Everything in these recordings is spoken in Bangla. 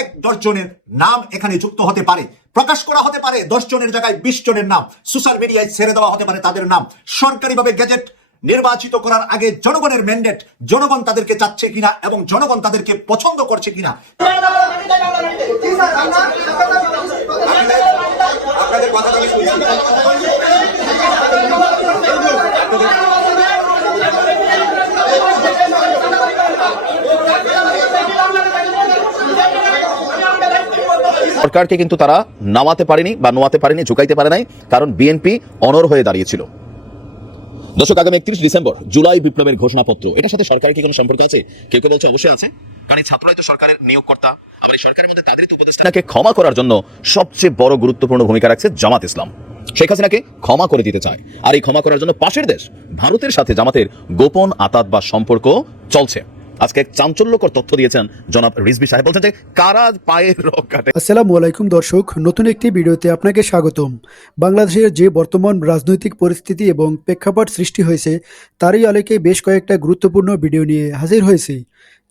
এক দশ জনের নাম এখানে যুক্ত হতে পারে, প্রকাশ করা হতে পারে, দশ জনের জায়গায় বিশ জনের নাম। সোশ্যাল মিডিয়ায় ছেড়ে দেওয়া হতে পারে তাদের নাম। সরকারিভাবে গেজেট নির্বাচিত করার আগে জনগণের ম্যান্ডেট জনগণ তাদেরকে চাচ্ছে কিনা এবং জনগণ তাদেরকে পছন্দ করছে কিনা? আপনাদের কথা আমি শুনছি সরকারকে কিন্তু তারা নামাতে পারেনি বা নোয়াতে পারেনি, ঝুঁকাইতে পারে নাই, কারণ বিএনপি অনর হয়ে দাঁড়িয়েছিল। দর্শক, আগামী একত্রিশ ডিসেম্বর, জুলাই বিপ্লবের ঘোষণাপত্র। এটার সাথে সরকারের কি কোনো সম্পর্ক আছে? কেউ কেউ বলছে অবশ্যই আছে, কারণ এই ছাত্ররাই তো সরকারের নিয়োগকর্তা। আবার এই সরকারের মধ্যে তাদেরই তো উপদেষ্টাকে ক্ষমা করার জন্য সবচেয়ে বড় গুরুত্বপূর্ণ ভূমিকা রাখছে জামাত ইসলাম। শেখ হাসিনাকে ক্ষমা করে দিতে চায়। আর এই ক্ষমা করার জন্য পাশের দেশ, ভারতের সাথে জামাতের গোপন আতাত বা সম্পর্ক চলছে। আজকে এক চাঞ্চল্যকর তথ্য দিয়েছেন জনাব রিজবি সাহেব। বলছেন যে কারা পায়ের রোগ কাটে? আসসালামু আলাইকুম দর্শক, নতুন একটি ভিডিওতে আপনাকে স্বাগতম। বাংলাদেশের যে বর্তমান রাজনৈতিক পরিস্থিতি এবং প্রেক্ষাপট সৃষ্টি হয়েছে, তারই আলোকে বেশ কয়েকটা গুরুত্বপূর্ণ ভিডিও নিয়ে হাজির হয়েছি।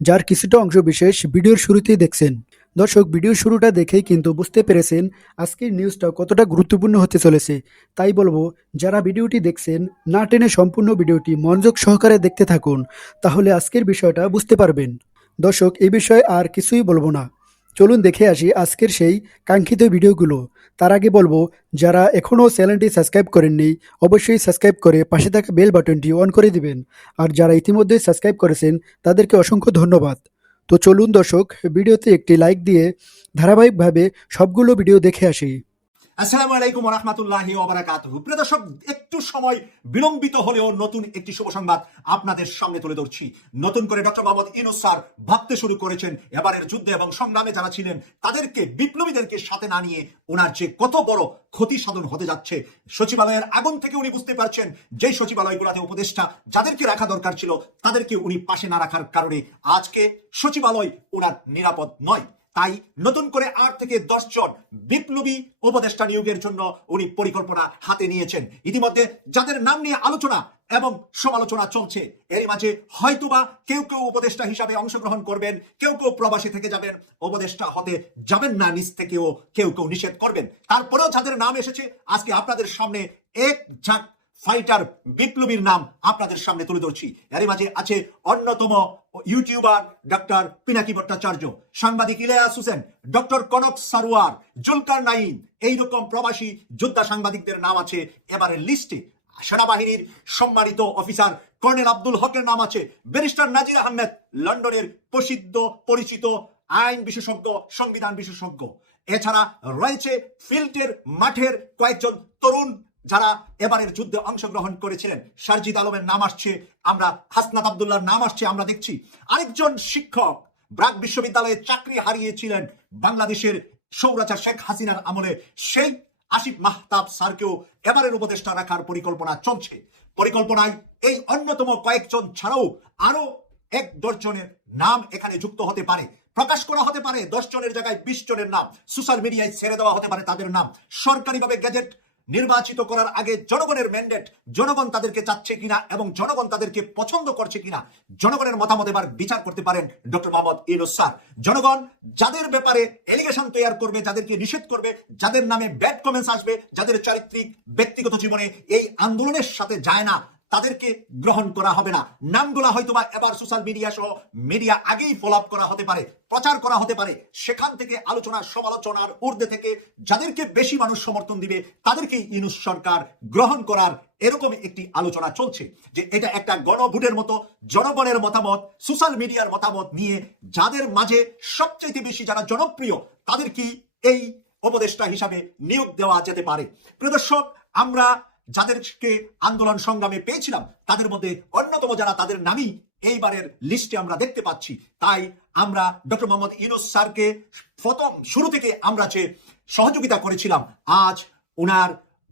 যার কিছুটা অংশ বিশেষ ভিডিওর শুরুতেই দেখছেন। দর্শক, ভিডিও শুরুটা দেখেই কিন্তু বুঝতে পেরেছেন আজকের নিউজটা কতটা গুরুত্বপূর্ণ হতে চলেছে। তাই বলব, যারা ভিডিওটি দেখছেন, না টেনে সম্পূর্ণ ভিডিওটি মনোযোগ সহকারে দেখতে থাকুন, তাহলে আজকের বিষয়টা বুঝতে পারবেন। দর্শক এই বিষয়ে আর কিছুই বলব না। চলুন দেখে আসি আজকের সেই কাঙ্ক্ষিত ভিডিওগুলো। তার আগে বলব, যারা এখনও চ্যানেলটি সাবস্ক্রাইব করেননি, অবশ্যই সাবস্ক্রাইব করে পাশে থাকা বেল বাটনটি অন করে দিবেন। আর যারা ইতিমধ্যে সাবস্ক্রাইব করেছেন, তাদেরকে অসংখ্য ধন্যবাদ। তো চলুন দর্শক ভিডিওতে একটি লাইক দিয়ে ধারাবাহিকভাবে সবগুলো ভিডিও দেখে আসি। আসসালামু আলাইকুম রহমতুল্লাহি ওবারাকাতুহু। প্রিয় দর্শক, একটু সময় বিলম্বিত হলেও নতুন একটি শুভ সংবাদ আপনাদের সামনে তুলে ধরছি। নতুন করে ডক্টর মোহাম্মদ ইনুস স্যার ভাবতে শুরু করেছেন এবারের যুদ্ধে এবং সংগ্রামে যারা ছিলেন, তাদেরকে, বিপ্লবীদেরকে সাথে না নিয়ে ওনার যে কত বড় ক্ষতি সাধন হতে যাচ্ছে, সচিবালয়ের আগুন থেকে উনি বুঝতে পারছেন যে সচিবালয়গুলোতে উপদেষ্টা যাদেরকে রাখা দরকার ছিল, তাদেরকে উনি পাশে না রাখার কারণে আজকে সচিবালয় ওনার নিরাপদ নয়। তাই নতুন করে আট থেকে দশ জন বিপ্লবী উপদেষ্টা নিয়োগের জন্য উনি পরিকল্পনা হাতে নিয়েছেন। ইতিমধ্যে যাদের নাম নিয়ে আলোচনা এবং সমালোচনা চলছে এর মাঝে হয়তোবা কেউ কেউ উপদেষ্টা হিসাবে অংশগ্রহণ করবেন, কেউ কেউ প্রবাসী থেকে যাবেন, উপদেষ্টা হতে যাবেন না নিজ থেকেও, কেউ কেউ নিষেধ করবেন। তারপরেও যাদের নাম এসেছে, আজকে আপনাদের সামনে এক ঝাঁক ফাইটার বিপ্লবীর নাম আপনাদের সামনে তুলে ধরছি। এর মাঝে আছে অন্যতম ইউটিউবার ডক্টর পিনাকি ভট্টাচার্য সাংবাদিক ইলিয়াস হোসেন ডক্টর কনক সারোয়ার জুলকার নাইন এইরকম প্রবাসী যোদ্ধা সাংবাদিকদের নাম আছে এবারের লিস্টে সেনাবাহিনীর সম্মানিত অফিসার কর্নেল আব্দুল হকের নাম আছে। ব্যারিস্টার নাজির আহমেদ লন্ডনের প্রসিদ্ধ, পরিচিত আইন বিশেষজ্ঞ, সংবিধান বিশেষজ্ঞ। এছাড়া রয়েছে ফিল্ডের মাঠের কয়েকজন তরুণ যারা এবারের যুদ্ধে অংশগ্রহণ করেছিলেন, সারজিদ আলমের নাম আসছে, আমরা হাসনাত আবদুল্লাহর নাম আসছে, আমরা দেখছি। আরেকজন শিক্ষক ব্রাক বিশ্ববিদ্যালয়ে চাকরি হারিয়েছিলেন বাংলাদেশের সৌরাচার শেখ হাসিনার আমলে, সেই আসিফ মাহতাব স্যারকেও এবারের উপদেষ্টা রাখার পরিকল্পনা চলছে। পরিকল্পনায় এই অন্যতম কয়েকজন ছাড়াও আরও এক দশ জনের নাম এখানে যুক্ত হতে পারে। প্রকাশ করা হতে পারে দশ জনের জায়গায় বিশ জনের নাম। সোশ্যাল মিডিয়ায় ছেড়ে দেওয়া হতে পারে তাদের নাম। সরকারিভাবে গেজেট নির্বাচিত করার আগে জনগণের ম্যান্ডেট জনগণ তাদেরকে চাচ্ছে কিনা এবং জনগণ তাদেরকে পছন্দ করছে কিনা, জনগণের মতামত এবার বিচার করতে পারেন ডক্টর মোহাম্মদ ইউনুস স্যার। জনগণ যাদের ব্যাপারে এলিগেশন তৈরি করবে, যাদেরকে নিষেধ করবে, যাদের নামে ব্যাড কমেন্টস আসবে, যাদের চারিত্রিক, ব্যক্তিগত জীবনে এই আন্দোলনের সাথে যায় না তাদেরকে গ্রহণ করা হবে না। নামগুলা হয়তোবা এবার সোশ্যাল মিডিয়া সহ মিডিয়া আগেই ফলো আপ করা হতে পারে, প্রচার করা হতে পারে। সেখান থেকে আলোচনা, সমালোচনার ঊর্ধ্বে থেকে যাদেরকে বেশি মানুষ সমর্থন দিবে, তাদেরকেই ইউনুস সরকার গ্রহণ করার এরকম একটি আলোচনা চলছে যে এটা একটা গণভোটের মতো, জনগণের মতামত সোশ্যাল মিডিয়ার মতামত নিয়ে যাদের মাঝে সবচেয়ে বেশি যারা জনপ্রিয় তাদেরকে এই উপদেষ্টা হিসাবে নিয়োগ দেওয়া যেতে পারে? প্রিয় দর্শক, আমরা যাদেরকে আন্দোলন সংগ্রামে পেয়েছিলাম, তাদের মধ্যে অন্যতম যারা তাদের নামই এইবারের লিস্টে আমরা দেখতে পাচ্ছি। তাই আমরা ডক্টর মোহাম্মদ ইউনুস স্যারকে প্রথম শুরু থেকে আমরা যে সহযোগিতা করেছিলাম, আজ ওনার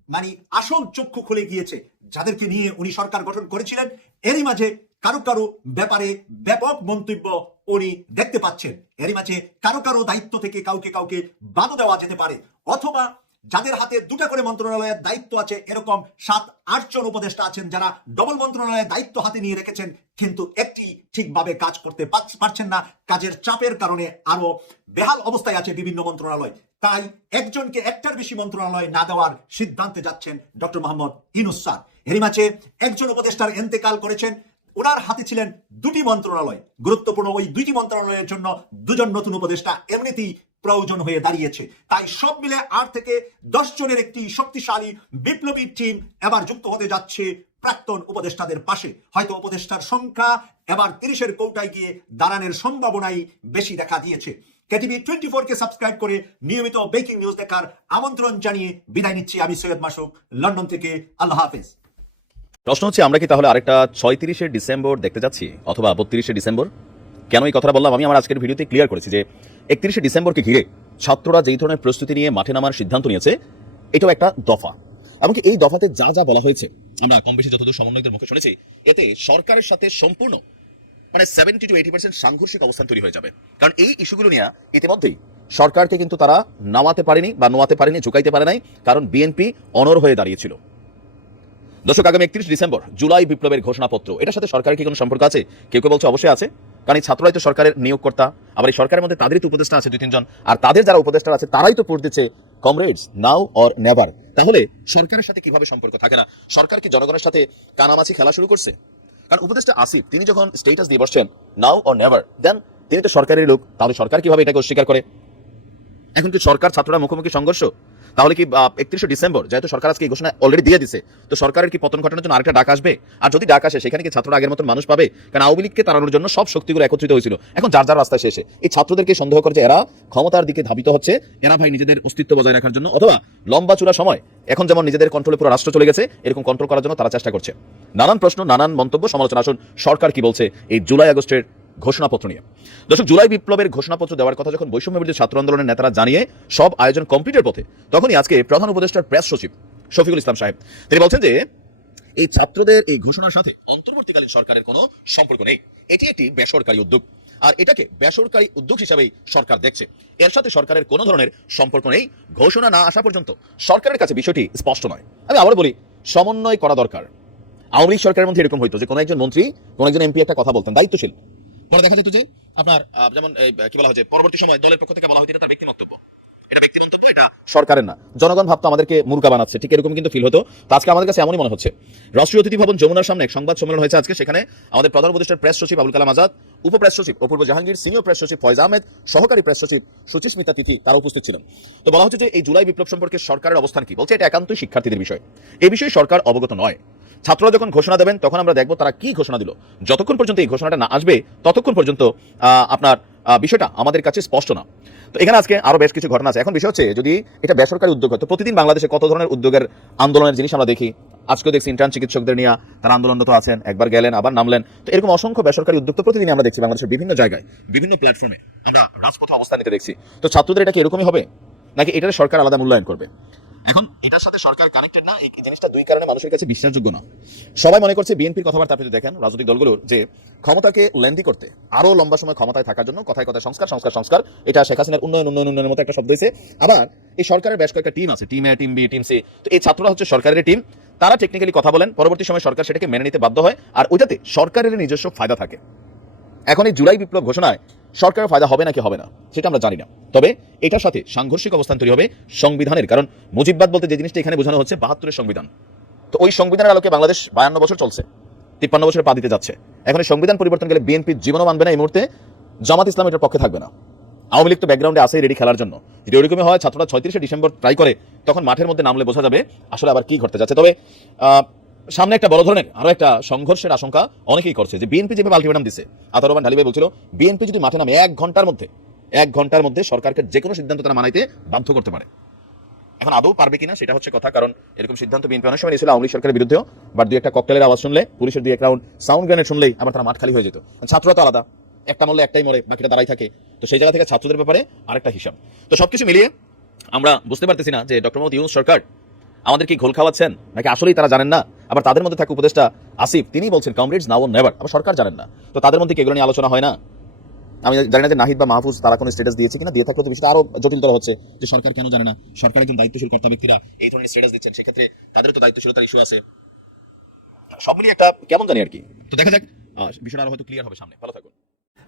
মানে আসল চক্ষু খুলে গিয়েছে। যাদেরকে নিয়ে উনি সরকার গঠন করেছিলেন, এরই মাঝে কারও কারও ব্যাপারে ব্যাপক মন্তব্য উনি দেখতে পাচ্ছেন। এরই মাঝে কারও কারও দায়িত্ব থেকে কাউকে কাউকে বাদ দেওয়া যেতে পারে, অথবা যাদের হাতে দুটা করে মন্ত্রণালয়ের দায়িত্ব আছে, এরকম সাত আটজন উপদেষ্টা আছেন যারা ডবল মন্ত্রণালয়ের দায়িত্ব হাতে নিয়ে রেখেছেন, কিন্তু একটি ঠিকভাবে কাজ করতে পারছেন না। কাজের চাপের কারণে আরও বেহাল অবস্থায় আছে বিভিন্ন মন্ত্রণালয়। তাই একজনকে একটার বেশি মন্ত্রণালয় না দেওয়ার সিদ্ধান্তে যাচ্ছেন ডক্টর মোহাম্মদ ইনুস স্যার। এরই মাঝে একজন উপদেষ্টার এন্তেকাল করেছেন। ওনার হাতে ছিলেন দুটি মন্ত্রণালয়। গুরুত্বপূর্ণ ওই দুইটি মন্ত্রণালয়ের জন্য দুজন নতুন উপদেষ্টা। এমনিতেই প্রয়োজন হয়ে দাঁড়িয়েছে। তাই সব মিলে আট থেকে দশ জনের একটি শক্তিশালী বিপ্লবী টিম এবার যুক্ত হতে যাচ্ছে প্রাক্তন উপদেষ্টাদের পাশে। হয়তো উপদেষ্টার সংখ্যা এবার তিরিশের কৌটায় গিয়ে দাঁড়ানোর সম্ভাবনাই বেশি দেখা দিয়েছে। কেটিভি টোয়েন্টি সাবস্ক্রাইব করে নিয়মিত নিউজ দেখার আমন্ত্রণ জানিয়ে বিদায় নিচ্ছি আমি সৈয়দ মাসুক, লন্ডন থেকে। আল্লাহ হাফেজ। প্রশ্ন হচ্ছে, আমরা কি তাহলে আরেকটা ছয়ত্রিশে ডিসেম্বর দেখতে যাচ্ছি? অথবা বত্রিশে ডিসেম্বর? কেন এই কথাটা বললাম, আমি আমার আজকের ভিডিওতে ক্লিয়ার করেছি যে একত্রিশে ডিসেম্বরকে ঘিরে ছাত্ররা যেই ধরনের প্রস্তুতি নিয়ে মাঠে নামার সিদ্ধান্ত নিয়েছে, এটাও একটা দফা। এমনকি এই দফাতে যা যা বলা হয়েছে, আমরা কম বেশি যতদূর সমন্বয়কদের মুখে শুনেছি, এতে সরকারের সাথে সম্পূর্ণ মানে সেভেন্টি টু এইটি পার্সেন্ট সাংঘর্ষিক অবস্থান তৈরি হয়ে যাবে। কারণ এই ইস্যুগুলো নিয়ে ইতিমধ্যেই সরকারকে কিন্তু তারা নামাতে পারেনি বা নোয়াতে পারেনি, ঝুঁকাইতে পারে নাই, কারণ বিএনপি অনর হয়ে দাঁড়িয়েছিল। দর্শক, আগামী একত্রিশ ডিসেম্বর, জুলাই বিপ্লবের ঘোষণাপত্র, এটার সাথে সরকারের কি কোনো সম্পর্ক আছে? কেউ কেউ বলছে অবশ্যই আছে। কারণ এই ছাত্ররাই তো সরকারের নিয়োগকর্তা। আবার এই সরকারের মধ্যে তাদেরই তো উপদেষ্টা আছে দুই তিনজন আর তাদের যারা উপদেষ্টা আছে, তারাই তো পড় দিচ্ছে কমরেডস নাও অর নেভার তাহলে সরকারের সাথে কীভাবে সম্পর্ক থাকে না? সরকার কি জনগণের সাথে কানামাছি খেলা শুরু করছে? কারণ উপদেষ্টা আসিফ, তিনি যখন স্টেটাস দিয়ে বসছেন নাও অর নেভার দেন তিনি তো সরকারের লোক, তাহলে সরকার কীভাবে এটাকে অস্বীকার করে? এখন কি সরকার ছাত্ররা মুখোমুখি সংঘর্ষ? তাহলে কি একত্রিশে ডিসেম্বর, যেহেতু সরকার আজকে এই ঘোষণা অলরেডি দিয়ে দিছে, তো সরকারের কি পতন ঘটানোর জন্য আরেকটা ডাক আসবে? আর যদি ডাক আসে, সেখানে কি ছাত্ররা আগের মতন মানুষ পাবে? কারণ আওয়ামী লীগকে তাড়ানোর জন্য সব শক্তিগুলো একত্রিত হয়েছিল। এখন যার যার রাস্তায় শেষে। এই ছাত্রদেরকে সন্দেহ করে যে এরা ক্ষমতার দিকে ধাবিত হচ্ছে, এরা ভাই নিজেদের অস্তিত্ব বজায় রাখার জন্য, অথবা লম্বা চূড়া সময়, এখন যেমন নিজেদের কন্ট্রোলে পুরো রাষ্ট্র চলে গেছে, এরকম কন্ট্রোল করার জন্য তারা চেষ্টা করছে। নানান প্রশ্ন, নানান মন্তব্য, সমালোচনা। আসুন, সরকার কি বলছে? এই জুলাই আগস্টের ঘোষণাপত্র নিয়ে। দর্শক, জুলাই বিপ্লবের ঘোষণাপত্র দেওয়ার কথা যখন বৈষম্য বিরোধী ছাত্র আন্দোলনের নেতারা জানিয়ে সব আয়োজন কমপ্লিটের পথে, তখনই আজকে প্রধান উপদেষ্টার প্রেস সচিব শফিকুল ইসলাম সাহেব, তিনি বলছেন যে এই ছাত্রদের এই ঘোষণার সাথে অন্তর্বর্তীকালীন সরকারের কোনো সম্পর্ক নেই। এটি একটি বেসরকারি উদ্যোগ, আর এটাকে বেসরকারি উদ্যোগ হিসাবেই সরকার দেখছে। এর সাথে সরকারের কোনো ধরনের সম্পর্ক নেই। ঘোষণা না আসা পর্যন্ত সরকারের কাছে বিষয়টি স্পষ্ট নয়। আমি আবার বলি, সমন্বয় করা দরকার। আওয়ামী লীগ সরকারের মধ্যে এরকম হইতো যে কোনো একজন মন্ত্রী, কোনো একজন এমপি একটা কথা বলতেন, দায়িত্বশীল। পরে দেখা যেত যে আপনার যেমন কি বলা হয় পরবর্তী সময় দলের পক্ষ থেকে বলা এটা তার ব্যক্তি বক্তব্য এটা ব্যক্তি মন্তব্য, এটা সরকারের না। জনগণ ভাবতো আমাদেরকে বানাচ্ছে, ঠিক এরকম কিন্তু ফিল হতো। আজকে আমাদের কাছে এমনই মনে হচ্ছে। রাষ্ট্রীয় অতিথি ভবন যমুনার সামনে সংবাদ সম্মেলন হয়েছে আজকে। সেখানে আমাদের প্রধান উপদেষ্টার প্রেস সচিব আবুল কালাম আজাদ উপপ্রেস সচিব অপূর্ব জাহাঙ্গীর সিনিয়র প্রেস সচিব ফয়জ আহমেদ, সহকারী প্রেস সচিব সুচিস্মিতা তিথি তারা উপস্থিত ছিলেন। তো বলা হচ্ছে যে এই জুলাই বিপ্লব সম্পর্কে সরকারের অবস্থান কি? বলছে এটা একান্তই শিক্ষার্থীদের বিষয়। এই বিষয়ে সরকার অবগত নয়। ছাত্ররা যখন ঘোষণা দেবেন, তখন আমরা দেখব তারা কি ঘোষণা দিল। যতক্ষণ পর্যন্ত এই ঘোষণাটা না আসবে, ততক্ষণ পর্যন্ত আপনার বিষয়টা আমাদের কাছে স্পষ্ট না। তো এখানে আজকে আরও বেশ কিছু ঘটনা আছে। এখন বিষয় হচ্ছে, যদি এটা বেসরকারি উদ্যোগ হয়, তো প্রতিদিন বাংলাদেশে কত ধরনের উদ্যোগের আন্দোলনের জিনিস আমরা দেখি? আজকেও দেখছি ইন্টার্ন চিকিৎসকদের নিয়ে তারা আন্দোলনরত আছেন, একবার গেলেন, আবার নামলেন। তো এরকম অসংখ্য বেসরকারি উদ্যোগ তো প্রতিদিন আমরা দেখছি বাংলাদেশের বিভিন্ন জায়গায়, বিভিন্ন প্ল্যাটফর্মে আমরা রাজপথে অবস্থান নিতে দেখছি। তো ছাত্রদের এটা কি এরকমই হবে? নাকি এটার সরকার আলাদা মূল্যায়ন করবে? এখন এটার সাথে সরকার কানেক্টেড না, এই জিনিসটা দুই কারণে মানুষের কাছে বিশ্বাসযোগ্য না। সবাই মনে করছে বিএনপির কথাবার্তা আপনি দেখেন, রাজনৈতিক দলগুলোর যে ক্ষমতাকে লেন্দি করতে, আরও লম্বা সময় ক্ষমতায় থাকার জন্য কথায় কথায় সংস্কার সংস্কার সংস্কার, এটা শেখ হাসিনার উন্নয়ন উন্নয়ন, উন্নয়নের মতো একটা শব্দ হয়েছে। আবার এই সরকারের বেশ কয়েকটা টিম আছে team A team B team C তো এই ছাত্ররা হচ্ছে সরকারের টিম তারা টেকনিক্যালি কথা বলেন, পরবর্তী সময় সরকার সেটাকে মেনে নিতে বাধ্য হয়, আর ওইটাতে সরকারের নিজস্ব ফায়দা থাকে। এখন এই জুলাই বিপ্লব ঘোষণায় সরকারের ফায়দা হবে নাকি হবে না, সেটা আমরা জানি না। তবে এটার সাথে সাংঘর্ষিক অবস্থান তৈরি হবে সংবিধানের, কারণ মুজিববাদ বলতে যে জিনিসটা এখানে বোঝানো হচ্ছে বাহাত্তরের সংবিধান। তো ওই সংবিধানের আলোকে বাংলাদেশ বায়ান্ন বছর চলছে, তিপ্পান্ন বছর পা দিতে যাচ্ছে। এখন সংবিধান পরিবর্তন গেলে বিএনপির জীবনও মানবে না এই মুহূর্তে, জামাত ইসলাম এটার পক্ষে থাকবে না। আওয়ামী লীগ তো ব্যাকগ্রাউন্ডে আসেই রেডি খেলার জন্য। যদি ওইরকমই হয়, ছাত্ররা ছয়ত্রিশে ডিসেম্বর ট্রাই করে, তখন মাঠের মধ্যে নামলে বোঝা যাবে আসলে আবার কি ঘটতে যাচ্ছে। তবে সামনে একটা বড় ধরনের আরও একটা সংঘর্ষের আশঙ্কা অনেকেই করছে যে বিএনপি যেভাবে আলটিমেটাম দিছে। আতরবান ঢালিবে বলছিল, বিএনপি যদি মাঠে নামে এক ঘণ্টার মধ্যে, এক ঘণ্টার মধ্যে সরকারকে যে কোনো সিদ্ধান্ত তারা মানাইতে বাধ্য করতে পারে। এখন আদৌ পারবে কিনা সেটা হচ্ছে কথা, কারণ এরকম সিদ্ধান্ত বিএনপি অনেক সময় নিয়েছিল আওয়ামী সরকারের বিরুদ্ধেও, বাট দুই একটা ককটেলের আওয়াজ শুনলে, পুলিশের দুই এক রাউন্ড সাউন্ড গ্রেনেড শুনলেই আবার তারা মাঠ খালি হয়ে যেত। ছাত্ররা তো আলাদা, একটা মরলে একটাই মরে, বাকিটা দাঁড়াই থাকে। তো সেই জায়গা থেকে ছাত্রদের ব্যাপারে আরেকটা হিসাব। তো সবকিছু মিলিয়ে আমরা বুঝতে পারতেছি না যে ডক্টর মোহাম্মদ ইউনুস সরকার আমাদের কি ঘোল খাওয়াচ্ছেন? নাকি আসলেই তারা জানেন না? আবার তাদের মধ্যে থাকা উপদেষ্টা আসিফ, তিনি বলছেন কমরেডস নাও নেভার আবার সরকার জানেন না। তো তাদের মধ্যে কি নিয়ে আলোচনা হয় না? আমি জানি না যে নাহিদ বা মাহফুজ তারা কোনো স্টেটাস দিয়েছে কিনা, দিয়ে থাকলে তো বিষয়টা আরও জটিলতর হচ্ছে যে সরকার কেন জানে না? সরকার একজন দায়িত্বশীল কর্তা ব্যক্তিরা এই ধরনের স্ট্যাটাস দিচ্ছেন। সেক্ষেত্রে তাদেরও তো দায়িত্বশীলতার ইস্যু আছে। সব মিলিয়ে একটা কেমন জানি আর কি। তো দেখা যাক বিষয়টা আরও হয়তো ক্লিয়ার হবে সামনে। ভালো থাকুন।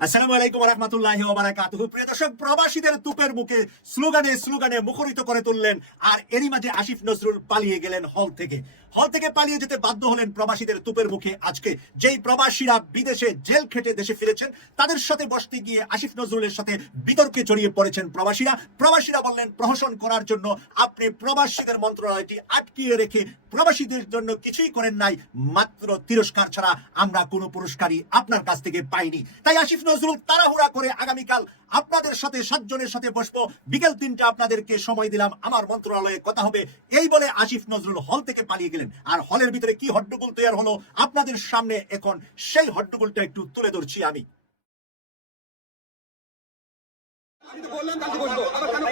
আসসালামু আলাইকুম রহমতুল্লাহ ওবারাকাতুহু। প্রিয় দর্শক, প্রবাসীদের তুপের মুখে স্লোগানে স্লোগানে মুখরিত করে তুললেন, আর এরই মাঝে আসিফ নজরুল পালিয়ে গেলেন হল থেকে। হল থেকে পালিয়ে যেতে বাধ্য হলেন প্রবাসীদের তুপের মুখে আজকে। যেই প্রবাসীরা বিদেশে জেল খেটে দেশে ফিরেছেন, তাদের সাথে বসতে গিয়ে আসিফ নজরুলের সাথে বিতর্কে জড়িয়ে পড়েছেন প্রবাসীরা। প্রবাসীরা বললেন, প্রহসন করার জন্য আপনি প্রবাসীদের মন্ত্রণালয়টি আটকিয়ে রেখে প্রবাসীদের জন্য কিছুই করেন নাই, মাত্র তিরস্কার ছাড়া আমরা কোনো পুরস্কারই আপনার কাছ থেকে পাইনি। তাই আসিফ নজরুল তাড়াহুড়া করে আগামীকাল আপনাদের সাথে সাতজনের সাথে বসবো। বিকেল তিনটা আপনাদেরকে সময় দিলাম, আমার মন্ত্রণালয়ে কথা হবে। এই বলে আসিফ নজরুল হল থেকে পালিয়ে গেলেন। আর হলের ভিতরে কি হট্টগোল তৈরি হলো? আপনাদের সামনে এখন সেই হট্টগোলটা একটু তুলে ধরছি আমি। আমি তো বললাম কালকে বসবো। আবার কেন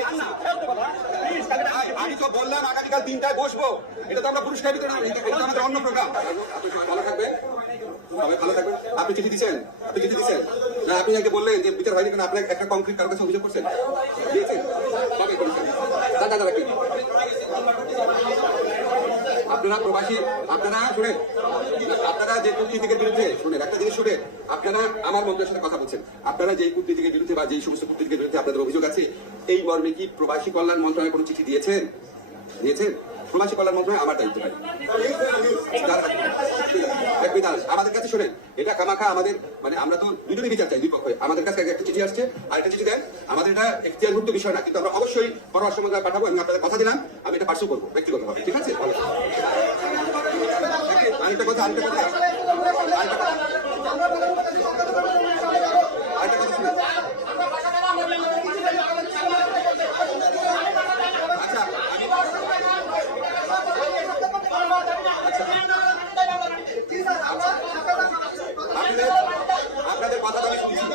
আমি তো বললাম আগামীকাল তিনটায় বসবো। এটা তো আমরা পুরস্কার বিতরণ এটা আমাদের অন্য প্রোগ্রাম আপনি সবাই ভালো থাকবেন। সবাই ভালো থাকবেন। আপনি চিঠি দিচ্ছেন? আপনি চিঠি দিচ্ছেন? না আপনি আগে বললেন যে বিচার হয়নি কেন আপনার একটা কংক্রিট কারও কাছে অভিযোগ করছেন? দিয়েছেন? কবে করেছেন। দাদা আপনারা প্রবাসী, আপনারা শুনেন, আপনারা যে কূটনীতিকের বিরুদ্ধে, শুনেন, একটা জিনিস শুনেন, আপনারা আমার মন্ত্রের সাথে কথা বলছেন, আপনারা যে কূটনীতিকের বিরুদ্ধে বা যে সমস্ত কূটনীতিকের বিরুদ্ধে আপনাদের অভিযোগ আছে, এই মর্মে কি প্রবাসী কল্যাণ মন্ত্রণালয় কোনো চিঠি দিয়েছেন? দিয়েছেন? প্রবাসী কল্যাণ মন্ত্রণালয় আমার দায়িত্ব ভাই। আমাদের কাছে শোনেন, এটা কামাখা আমাদের মানে আমরা তো দুজনেই বিচার চাই, দুই আমাদের কাছে একটা চিঠি আসছে, আর একটা চিঠি দেন, আমাদের এটা এখতিয়ারভুক্ত বিষয় না, কিন্তু আমরা অবশ্যই পরামর্শ মন্ত্রণালয় পাঠাবো, আমি আপনাদের কথা দিলাম, আমি এটা পার্শ্ব করব ব্যক্তিগতভাবে ঠিক আছে? আরেকটা কথা আরেকটা কথা আরেকটা কথা শুনুন আচ্ছা আমি আপনাদের আপনাদের কথা তো আমি শুনছি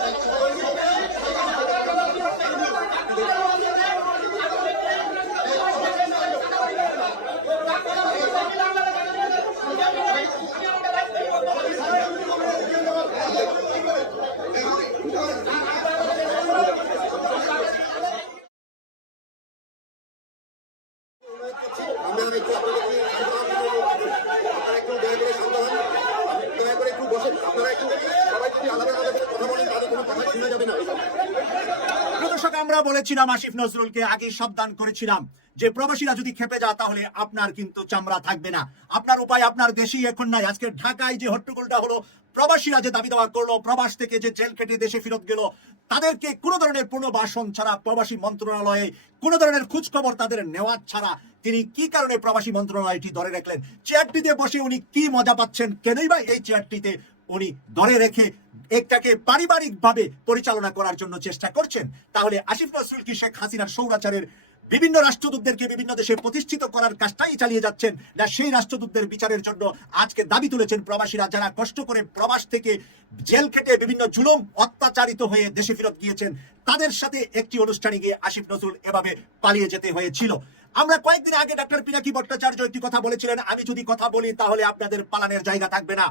আপনারা একটু আপনাদের আপনারা একটু দয়া করে শান্ত হন দয়া করে একটু বসেন আপনারা একটু সবাই যদি আলাদা আলাদা করে কথা বলেন তাহলে কোনো কথা শোনা যাবে না প্রিয় দর্শক আমরা বলেছিলাম আসিফ নজরুলকে আগে সাবধান করেছিলাম যে প্রবাসীরা যদি খেপে যায় তাহলে আপনার কিন্তু চামড়া থাকবে না। আপনার উপায় আপনার দেশেই এখন নাই। আজকে ঢাকায় যে হট্টগোলটা হলো, প্রবাসীরা যে দাবি দেওয়া করল, প্রবাস থেকে যে জেল কেটে দেশে ফেরত গেল, তাদেরকে কোনো ধরনের পুনর্বাসন ছাড়া প্রবাসী মন্ত্রণালয়ে কোনো ধরনের খোঁজ খবর তাদের নেওয়া ছাড়া তিনি কি কারণে প্রবাসী মন্ত্রণালয়টি ধরে রাখলেন? চেয়ারটিতে বসে উনি কি মজা পাচ্ছেন? কেনই বা এই চেয়ারটিতে উনি ধরে রেখে একটাকে পারিবারিক ভাবে পরিচালনা করার জন্য চেষ্টা করছেন। তাহলে আসিফ নজরুল কি শেখ হাসিনার সৌরাচারের বিভিন্ন রাষ্ট্রদূতদেরকে বিভিন্ন দেশে প্রতিষ্ঠিত করার কাজটাই চালিয়ে যাচ্ছেন না সেই রাষ্ট্রদূতদের বিচারের জন্য আজকে দাবি তুলেছেন প্রবাসীরা যারা কষ্ট করে প্রবাস থেকে জেল খেটে বিভিন্ন জুলুম অত্যাচারিত হয়ে দেশে ফেরত গিয়েছেন, তাদের সাথে একটি অনুষ্ঠানে গিয়ে আসিফ নজরুল এভাবে পালিয়ে যেতে হয়েছিল। আমরা কয়েকদিন আগে ডাক্তার পিনাকি ভট্টাচার্য একটি কথা বলেছিলেন, আমি যদি কথা বলি তাহলে আপনাদের পালানের জায়গা থাকবে না।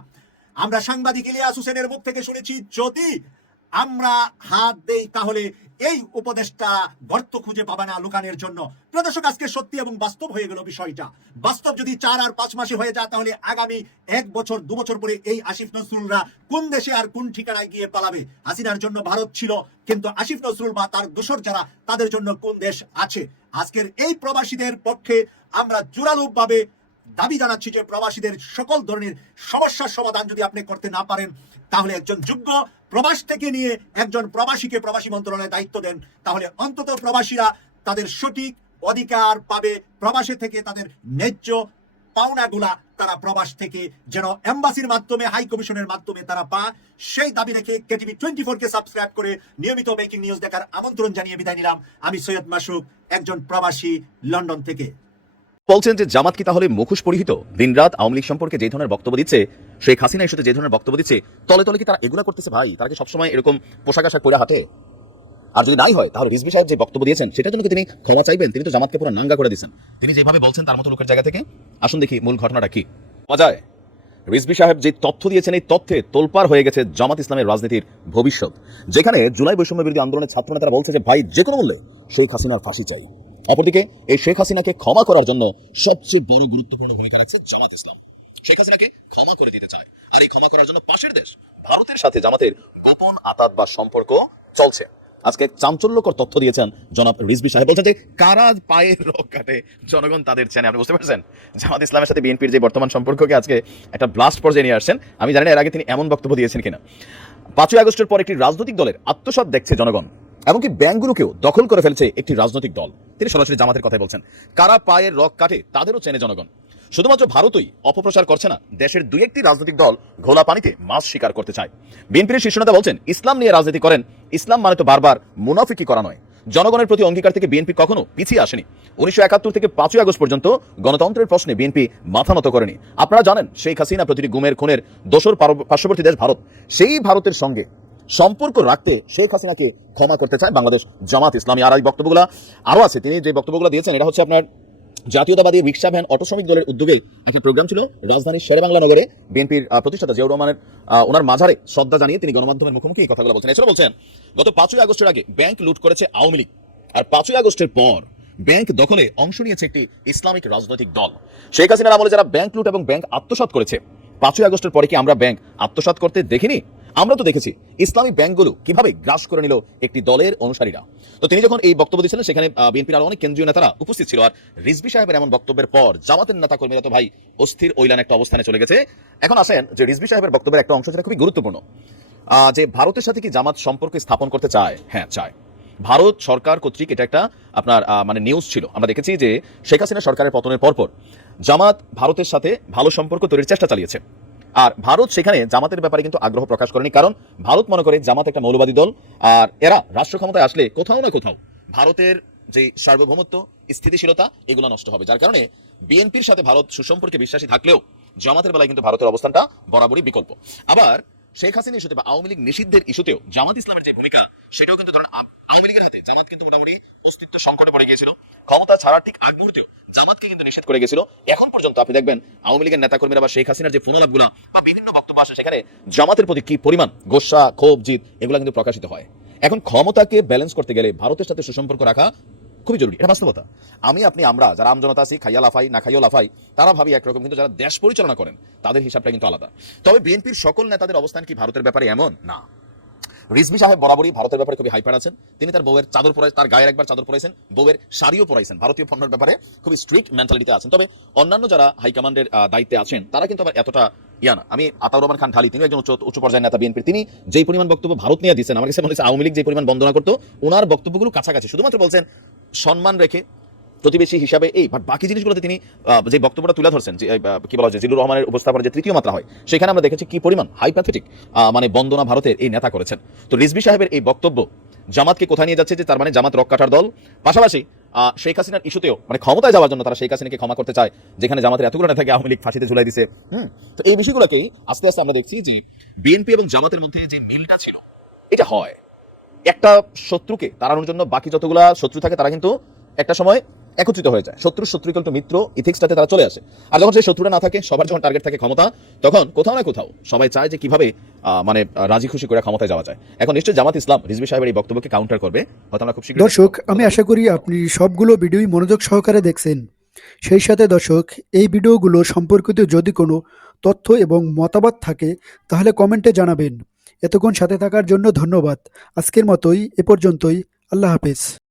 আমরা সাংবাদিক ইলিয়াস হোসেনের মুখ থেকে শুনেছি, যদি আমরা হাত দেই তাহলে এই উপদেশটা গর্ত খুঁজে পাবে না লুকানের জন্য। প্রদর্শক আজকে সত্যি এবং বাস্তব হয়ে গেল বিষয়টা। বাস্তব যদি চার আর পাঁচ মাসে হয়ে যায়, তাহলে আগামী এক বছর, দু বছর পরে এই আসিফ নজরুলরা কোন দেশে আর কোন ঠিকানায় গিয়ে পালাবে? হাসিনার জন্য ভারত ছিল, কিন্তু আসিফ নজরুল বা তার দোসর যারা, তাদের জন্য কোন দেশ আছে? আজকের এই প্রবাসীদের পক্ষে আমরা জোরালোভাবে দাবি জানাচ্ছি যে প্রবাসীদের সকল ধরনের সমস্যার সমাধান যদি আপনি করতে না পারেন, তাহলে একজন যোগ্য প্রবাস থেকে নিয়ে একজন প্রবাসীকে প্রবাসী মন্ত্রণালয়ে দায়িত্ব দেন। তাহলে অন্তত প্রবাসীরা তাদের সঠিক অধিকার পাবে। প্রবাসে থেকে তাদের ন্যায্য পাওনাগুলা তারা প্রবাস থেকে যেন এম্বাসির মাধ্যমে, হাই কমিশনের মাধ্যমে তারা পা সেই দাবি রেখে কেটিভি টোয়েন্টি কে সাবস্ক্রাইব করে নিয়মিত মেকিং নিউজ দেখার আমন্ত্রণ জানিয়ে বিদায় নিলাম। আমি সৈয়দ মাসুক একজন প্রবাসী লন্ডন থেকে। বলছেন যে জামাত কি তাহলে মুখোশ পরিহিত? দিনরাত আওয়ামী লীগ সম্পর্কে যে ধরনের বক্তব্য দিচ্ছে, শেখ হাসিনা ইস্যুতে যে ধরনের বক্তব্য দিচ্ছে, তলে তলে কি তারা এগুলা করতেছে ভাই? তারা কি সবসময় এরকম পোশাক আশাক পরে হাঁটে? আর যদি নাই হয়, তাহলে রিজভি সাহেব যে বক্তব্য দিয়েছেন, সেটার জন্য তিনি ক্ষমা চাইবেন? তিনি তো জামাতকে পুরো নাঙ্গা করে দিয়েছেন। তিনি যেভাবে বলছেন, তার মতো লোকের জায়গা থেকে? আসুন দেখি মূল ঘটনাটা কি। মজায় রিজভি সাহেব যে তথ্য দিয়েছেন, এই তথ্যে তোলপার হয়ে গেছে জামাত ইসলামের রাজনীতির ভবিষ্যৎ। যেখানে জুলাই বৈষম্য বিরোধী আন্দোলনের ছাত্র নেতারা বলছে যে, ভাই যে কোনো মূল্যে শেখ হাসিনার ফাঁসি চাই। অপরদিকে, এই শেখ হাসিনাকে ক্ষমা করার জন্য সবচেয়ে বড় গুরুত্বপূর্ণ ভূমিকা রাখছে জামাত ইসলাম। শেখ হাসিনাকে ক্ষমা করে দিতে চায়। আর এই ক্ষমা করার জন্য পাশের দেশ, ভারতের সাথে জামাতের গোপন আতাত বা সম্পর্ক চলছে। আজকে চাঞ্চল্যকর তথ্য দিয়েছেন জনাব রিজবি সাহেব। বলছেন যে, কারা পায়ের রোগ কাটে? জনগণ তাদের চেনে। আপনি বুঝতে পারছেন? জামাত ইসলামের সাথে বিএনপির যে বর্তমান সম্পর্ককে আজকে একটা ব্লাস্ট পর্যায়ে নিয়ে আসছেন, আমি জানি না এর আগে তিনি এমন বক্তব্য দিয়েছেন কিনা। পাঁচই আগস্টের পর একটি রাজনৈতিক দলের আত্মসাৎ দেখছে জনগণ। এমনকি ব্যাংকগুলোকেও দখল করে ফেলছে একটি রাজনৈতিক দল। তিনি সরাসরি জামাতের কথাই বলছেন। কারা পায়ের রক কাটে তাদেরও চেনে জনগণ। শুধুমাত্র ভারতই অপপ্রচার করছে না, দেশের দুই একটি রাজনৈতিক দল ঘোলা পানিতে মাছ শিকার করতে চায়। বিএনপির শীর্ষ নেতা বলছেন, ইসলাম নিয়ে রাজনীতি করেন, ইসলাম মানে তো বারবার মুনাফিকি করা নয়। জনগণের প্রতি অঙ্গীকার থেকে বিএনপি কখনো পিছিয়ে আসেনি। উনিশশো একাত্তর থেকে পাঁচই আগস্ট পর্যন্ত গণতন্ত্রের প্রশ্নে বিএনপি মাথা নত করেনি। আপনারা জানেন, শেখ হাসিনা প্রতিটি গুমের খুনের পার- পার্শ্ববর্তী দেশ ভারত। সেই ভারতের সঙ্গে সম্পর্ক রাখতে শেখ হাসিনাকে ক্ষমা করতে চায় বাংলাদেশ জামাত ইসলামী। আর এই বক্তব্যগুলো আরও আছে, তিনি যে বক্তব্যগুলো দিয়েছেন, এটা হচ্ছে আপনার জাতীয়তাবাদী রিক্সা ভ্যান অটো শ্রমিক দলের উদ্যোগে একটা প্রোগ্রাম ছিল রাজধানীর শেরেবাংলা নগরে বিএনপির প্রতিষ্ঠাতা জিয়াউর রহমানের ওনার মাঝারে শ্রদ্ধা জানিয়ে তিনি গণমাধ্যমের মুখোমুখি এই কথাগুলো বলছেন। এছাড়া বলছেন, গত পাঁচই আগস্টের আগে ব্যাংক লুট করেছে আওয়ামী লীগ, আর পাঁচই আগস্টের পর ব্যাংক দখলে অংশ নিয়েছে একটি ইসলামিক রাজনৈতিক দল। শেখ হাসিনার আমলে যারা ব্যাংক লুট এবং ব্যাংক আত্মসাৎ করেছে, পাঁচই আগস্টের পরে কি আমরা ব্যাংক আত্মসাৎ করতে দেখিনি? আমরা তো দেখেছি ইসলামী ব্যাংকগুলো কীভাবে গ্রাস করে নিল একটি দলের অনুসারীরা। তো তিনি যখন এই বক্তব্য দিচ্ছিলেন, সেখানে বিএনপির আরও অনেক কেন্দ্রীয় নেতারা উপস্থিত ছিল। আর রিজভি সাহেবের এমন বক্তব্যের পর জামাতের নেতা কর্মীরা তো ভাই অস্থির ওইলান একটা অবস্থানে চলে গেছে। এখন আসেন যে রিজভি সাহেবের বক্তব্যের একটা অংশ যেটা খুবই গুরুত্বপূর্ণ। যে ভারতের সাথে কি জামাত সম্পর্ক স্থাপন করতে চায়? হ্যাঁ চায়। ভারত সরকার কর্তৃক এটা একটা আপনার মানে নিউজ ছিল। আমরা দেখেছি যে শেখ হাসিনা সরকারের পতনের পরপর জামাত ভারতের সাথে ভালো সম্পর্ক তৈরির চেষ্টা চালিয়েছে। আর ভারত সেখানে জামাতের ব্যাপারে কিন্তু আগ্রহ প্রকাশ করেনি, কারণ ভারত মনে করে জামাত একটা মৌলবাদী দল, আর এরা রাষ্ট্র ক্ষমতায় আসলে কোথাও না কোথাও ভারতের যে সার্বভৌমত্ব, স্থিতিশীলতা, এগুলো নষ্ট হবে, যার কারণে বিএনপির সাথে ভারত সুসম্পর্কে বিশ্বাসী থাকলেও জামাতের বেলায় কিন্তু ভারতের অবস্থানটা বরাবরই বিকল্প। আবার শেখ হাসিনা ইস্যুতে বা আওয়ামী লীগ নিষিদ্ধের ইস্যুতেও জামাত ইসলামের যে ভূমিকা, সেটাও কিন্তু ধরেন আওয়ামী লীগের হাতে। জামাত কিন্তু মোটামুটি অস্তিত্ব সংকটে পড়ে গিয়েছিল। ক্ষমতা ছাড়ার ঠিক আগ মুহূর্তেও জামাতকে কিন্তু নিষেধ করে গেছিল। এখন পর্যন্ত আপনি দেখবেন আওয়ামী লীগের নেতাকর্মীরা বা শেখ হাসিনার যে ফোনালাপগুলো বা বিভিন্ন বক্তব্য আসে, সেখানে জামাতের প্রতি কি পরিমাণ গোসা, ক্ষোভ জিত এগুলো কিন্তু প্রকাশিত হয়। এখন ক্ষমতাকে ব্যালেন্স করতে গেলে ভারতের সাথে সুসম্পর্ক রাখা খুবই জরুরি, এটা বাস্তবতা। আমি, আপনি, আমরা, যারা আমজনতা আছি, খাইয়া লাফাই, না খাইয়া লাফাই, তারা ভাবি একরকম, কিন্তু যারা দেশ পরিচালনা করেন, তাদের হিসাবটা কিন্তু আলাদা। তবে বিএনপির সকল নেতাদের অবস্থান কি ভারতের ব্যাপারে এমন? না। রিজভি সাহেব বরাবরই ভারতের ব্যাপারে খুবই হাইপার আছেন। তিনি তার বউয়ের চাদর পরাই তার গায়ের একবার চাদর পরাইছেন, বউয়ের শাড়িও পরাইছেন। ভারতীয় পণ্যের ব্যাপারে খুবই স্ট্রিক্ট মেন্টালিটিতে আছেন। তবে অন্যান্য যারা হাইকমান্ডের দায়িত্বে আছেন, তারা কিন্তু আবার এতটা ইয়া না। আমি আতাউর রহমান খান ঢালি তিনি একজন উচ্চ উচ্চ পর্যায়ের নেতা বিএনপির। তিনি যেই পরিমাণ বক্তব্য ভারত নিয়ে দিচ্ছেন আমার কাছে মনে হচ্ছে আওয়ামী লীগ যে পরিমাণ বন্দনা করতো ওনার বক্তব্যগুলো কাছাকাছি। শুধুমাত্র বলছেন সম্মান রেখে প্রতিবেশী হিসাবে এই বাট বাকি জিনিসগুলোতে তিনি যে বক্তব্যটা তুলে ধরছেন, যে কি বলা যে জিলুর রহমানের উপস্থাপনের যে তৃতীয় মাত্রা হয়, সেখানে আমরা দেখেছি কি পরিমাণ হাইপ্যাথেটিক মানে বন্দনা ভারতের এই নেতা করেছেন। তো রিজভি সাহেবের এই বক্তব্য জামাতকে কোথায় নিয়ে যাচ্ছে যে তার মানে জামাত রক কাটার দল। পাশাপাশি শেখ হাসিনার ইস্যুতেও মানে ক্ষমতায় যাওয়ার জন্য তারা শেখ হাসিনাকে ক্ষমা করতে চায়, যেখানে জামাতের এতগুলো নেতাকে আওয়ামী লীগ ফাঁসিতে ঝুলাই দিছে, হুম? তো এই বিষয়গুলোকেই আস্তে আস্তে আমরা দেখছি যে, বিএনপি এবং জামাতের মধ্যে যে মিলটা ছিল, এটা হয়। একটা শত্রুকে তাড়ানোর জন্য বাকি যতগুলা শত্রু থাকে, তারা কিন্তু একটা সময় একত্রিত হয়ে যায়। শত্রু শত্রু কিন্তু মিত্র ইথিক্সটাতে তারা চলে আসে। আর যখন সেই শত্রুরা না থাকে, সবার যখন টার্গেট থাকে ক্ষমতা, তখন কোথাও না কোথাও সবাই চায় যে কীভাবে মানে রাজি খুশি করে ক্ষমতায় যাওয়া যায়। এখন নিশ্চয়ই জামাত ইসলাম, রিজভি সাহেবের এই বক্তব্যকে কাউন্টার করবে। হয়তো আমরা খুব শীঘ্রই দর্শক, আমি আশা করি আপনি সবগুলো ভিডিওই মনোযোগ সহকারে দেখছেন। সেই সাথে দর্শক, এই ভিডিওগুলো সম্পর্কিত যদি কোনো তথ্য এবং মতামত থাকে, তাহলে কমেন্টে জানাবেন। এতক্ষণ সাথে থাকার জন্য ধন্যবাদ। আজকের মতোই এ পর্যন্তই। আল্লাহ হাফেজ।